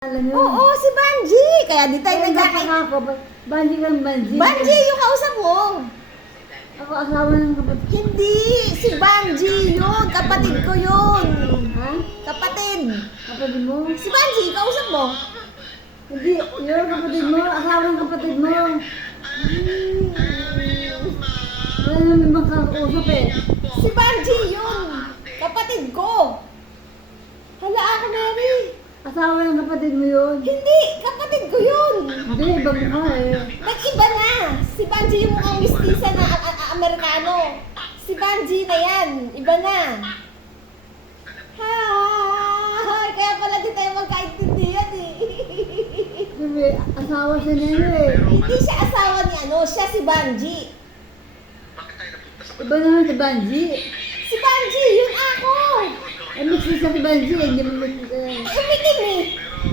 Alam mo? Oo, si Banji. Kaya di tayo nagkakain. Banji kang Banji. Banji, yung kausap mo. Ako asawa ng kapatid. Hindi, si Banji yun. Kapatid ko yun. Ha? Kapatid. Kapatid mo? Si Banji, kausap mo. Hindi, yun kapatid mo. Asawa ng kapatid mo. Wala naman ibang kakausap eh. Si Banji yun. Kapatid ko. Hala ako, Mary. Asawa ng kapatid mo yun. Hindi, kapatid ko yun. Hindi, ibang mukha eh. Nag-iba na. Si Banji yung mukhang mistisa na Amerikano. Si Banji na yan. Iba na. Hi! Kaya pala di tayo magkaintindihan eh. Kasi asawa siya niya yun eh. Hindi siya asawa ni ano, siya si Banji. Iba naman si Banji. Si Banji, yun ako. Eh, mix siya si Banji eh. Hindi mo mix Umiting eh.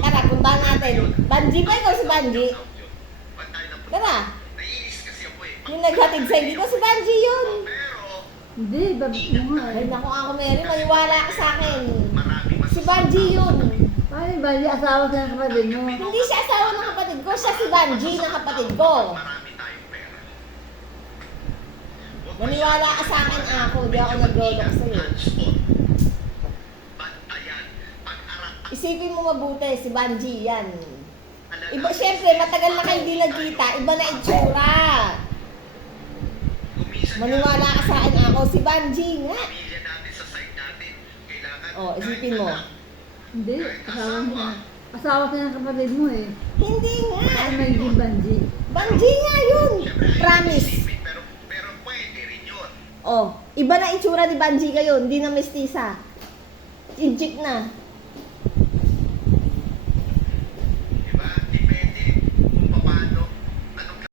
Tara, puntahan natin. Banji ba ikaw si Banji? Tara. Yung naghatid sa'yo dito, si Banji yun. Hindi, ibang mukha Ay, eh. naku ako, Mary, maniwala ka sa akin. Si Banji yun. Paano yung Banji? Asawa siya ng kapatid mo. Hindi siya asawa ng kapatid ko, siya si Banji ng kapatid ko. Maniwala ka sa akin ako, di ako naglolok sa'yo. Isipin mo mabuti, si Banji yan. Iba, syempre, matagal na kayo hindi nagkita, iba na itsura. Maniwala ka sa akin ako, si Banji nga. Oh, isipin mo. Hindi, asawa niya. Asawa siya ng kapatid mo eh. Hindi nga. Ay, may Banji. Banji nga yun. Promise. Oh, iba na itsura ni Banji kayo, hindi na mestiza. Injik na.